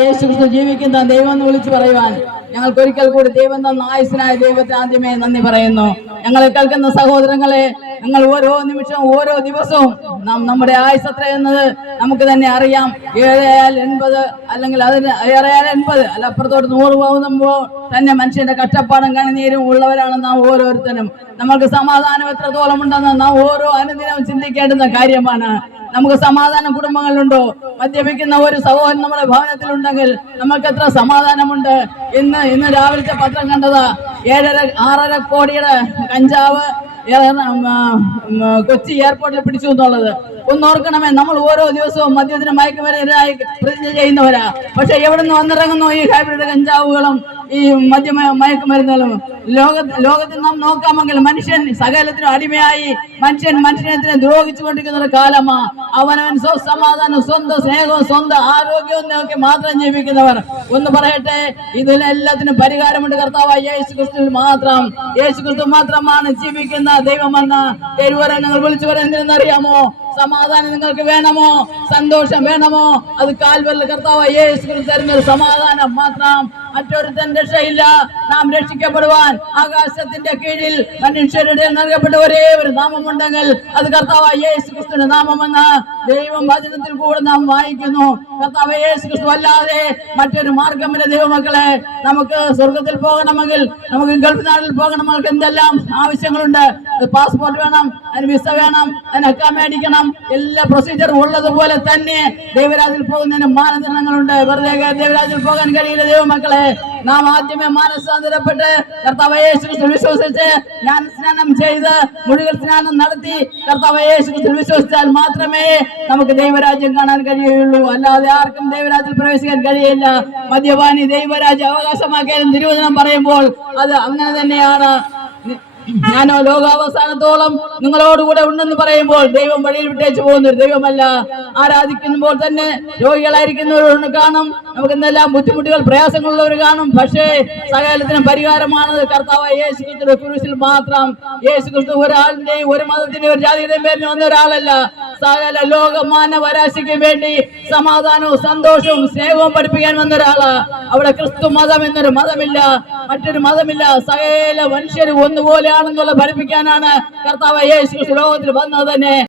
യേശുക്രിസ്തു ജീവിക്കുന്ന ദൈവം എന്ന് വിളിച്ചു പറയുവാൻ ഞങ്ങൾക്ക് ഒരിക്കൽ കൂടി ദൈവം തന്ന ആയുസ്സനായ ദൈവത്തിന് ആദ്യമേ നന്ദി പറയുന്നു. ഞങ്ങളെ കേൾക്കുന്ന സഹോദരങ്ങളെ, ഞങ്ങൾ ഓരോ നിമിഷവും ഓരോ ദിവസവും നമ്മുടെ ആയുസ് എത്രയെന്നത് നമുക്ക് തന്നെ അറിയാം. 7-80 അല്ലെങ്കിൽ അതിന് 80 അല്ല അപ്പുറത്തോട്ട് 100 പോകുമ്പോൾ തന്നെ മനുഷ്യന്റെ കഷ്ടപ്പാടും കണിനീരും ഉള്ളവരാണ് നാം ഓരോരുത്തരും. നമുക്ക് സമാധാനം എത്രത്തോളം ഉണ്ടെന്ന് നാം ഓരോ അനുദിനവും ചിന്തിക്കേണ്ടുന്ന കാര്യമാണ്. നമുക്ക് സമാധാനം കുടുംബങ്ങളിലുണ്ടോ? മദ്യപിക്കുന്ന ഒരു സഹോദരൻ നമ്മുടെ ഭവനത്തിലുണ്ടെങ്കിൽ നമുക്ക് എത്ര സമാധാനമുണ്ട്. ഇന്ന് രാവിലത്തെ പത്രം കണ്ടതാ, 6.5 കോടിയുടെ കഞ്ചാവ് കൊച്ചി എയർപോർട്ടിൽ പിടിച്ചു എന്നുള്ളത്. ഒന്നോർക്കണമേ, നമ്മൾ ഓരോ ദിവസവും മദ്യത്തിന് മയക്കുമരുന്നിനായി പ്രതിജ്ഞ ചെയ്യുന്നവരാ. പക്ഷെ എവിടെ നിന്ന് വന്നിറങ്ങുന്നു ഈ ഹൈബ്രിഡ് കഞ്ചാവുകളും ഈ മയക്കുമരുന്നുകളും? ലോകത്തിൽ നാം നോക്കാമെങ്കിൽ മനുഷ്യൻ സകലത്തിനും അടിമയായി മനുഷ്യനെ ദ്രോഹിച്ചു കൊണ്ടിരിക്കുന്ന ഒരു കാലമാ. അവനവൻ സ്വസമാധാനം, സ്വന്തം സ്നേഹവും സ്വന്തം ആരോഗ്യവും നോക്കി മാത്രം ജീവിക്കുന്നവർ. ഒന്ന് പറയട്ടെ, ഇതിനെല്ലാത്തിനും പരിഹാരമുണ്ട്. കർത്താവായ യേശുക്രിസ്തുവിൽ മാത്രം. യേശുക്രിസ്തു മാത്രമാണ് ജീവിക്കുന്ന ദൈവമെന്ന് തിരുവചനങ്ങൾ വിളിച്ചു പറയുന്നതെന്നറിയാമോ? സമാധാനം നിങ്ങൾക്ക് വേണമോ? സന്തോഷം വേണമോ? അത് കാൽവരിൽ കർത്താവായ യേശുക്രിസ്തു തരുന്ന സമാധാനം മാത്രം. മറ്റൊരുത്തൻ രക്ഷയില്ല. നാം രക്ഷിക്കപ്പെടുവാൻ ആകാശത്തിന്റെ കീഴിൽ മനുഷ്യരുടെ നൽകപ്പെട്ട ഒരേ ഒരു നാമമുണ്ടെങ്കിൽ അത് കർത്താവായ യേശുക്രിസ്തുവിന്റെ നാമമെന്ന് ദൈവം വചനത്തിൽ കൂടെ നാം വായിക്കുന്നു. കർത്താവായ യേശുക്രിസ്തു അല്ലാതെ മറ്റൊരു മാർഗമില്ല. ദൈവമക്കളെ, നമുക്ക് സ്വർഗത്തിൽ പോകണമെങ്കിൽ, നമുക്ക് ഗൾഫ് നാട്ടിൽ പോകണമെങ്കിൽ എന്തെല്ലാം ആവശ്യങ്ങളുണ്ട്. പാസ്പോർട്ട് വേണം, അതിന് വിസ വേണം, അതിന് അക്ക മേടിക്കണം. എല്ലാ പ്രൊസീജിയറും ഉള്ളതുപോലെ തന്നെ ദൈവരാജ്യത്തിൽ പോകുന്നതിന് മാനദണ്ഡങ്ങളുണ്ട്. വെറുതെ ദൈവരാജ്യത്തിൽ പോകാൻ കഴിയില്ല. ദൈവമക്കളെ, നാം ആദ്യമേ മാനസാന്തരപ്പെട്ട് കർത്താവായ യേശുക്രിസ്തുവിൽ വിശ്വസിച്ച് ജ്ഞാനസ്നാനം ചെയ്ത് മുഴുവൻ സ്നാനം നടത്തി കർത്താവായ യേശുക്രിസ്തുവിൽ വിശ്വസിച്ചാൽ മാത്രമേ നമുക്ക് ദൈവരാജ്യം കാണാൻ കഴിയുള്ളൂ. അല്ലാതെ ആർക്കും ദൈവരാജ്യത്തിൽ പ്രവേശിക്കാൻ കഴിയില്ല. മദ്യപാനി ദൈവരാജ്യം അവകാശമാക്കിയാലും തിരുവചനം പറയുമ്പോൾ അത് അങ്ങനെ തന്നെയാണ്. ഞാനോ ലോകാവസാനത്തോളം നിങ്ങളോടുകൂടെ ഉണ്ടെന്ന് പറയുമ്പോൾ ദൈവം വഴിയിൽ വിട്ടേച്ചു പോകുന്ന ഒരു ദൈവമല്ല. ആരാധിക്കുമ്പോൾ തന്നെ രോഗികളായിരിക്കുന്നവർ കാണും, നമുക്ക് എന്തെല്ലാം ബുദ്ധിമുട്ടുകൾ പ്രയാസങ്ങളുള്ളവർ കാണും. പക്ഷേ സകലത്തിനും പരിഹാരമാണ് കർത്താവായ യേശുക്രിസ്തുവിന്റെ കുരിശിൽ മാത്രം. യേശുക്രിസ്തു ഒരാളിന്റെയും ഒരു മതത്തിന്റെയും ഒരു ജാതിയുടെയും പേരിന് വന്ന ഒരാളല്ല. സകല ലോകമാനവരാശിക്ക് വേണ്ടി സമാധാനവും സന്തോഷവും സ്നേഹവും പഠിപ്പിക്കാൻ വന്ന ഒരാള്. അവിടെ ക്രിസ്തു മതം എന്നൊരു മതമില്ല, മറ്റൊരു മതമില്ല. സകല മനുഷ്യരും ഒന്നുപോലെയാണെന്നുള്ള പഠിപ്പിക്കാനാണ് കർത്താവായ യേശുക്രിസ്തു ലോകത്തിൽ വന്നത് തന്നെ.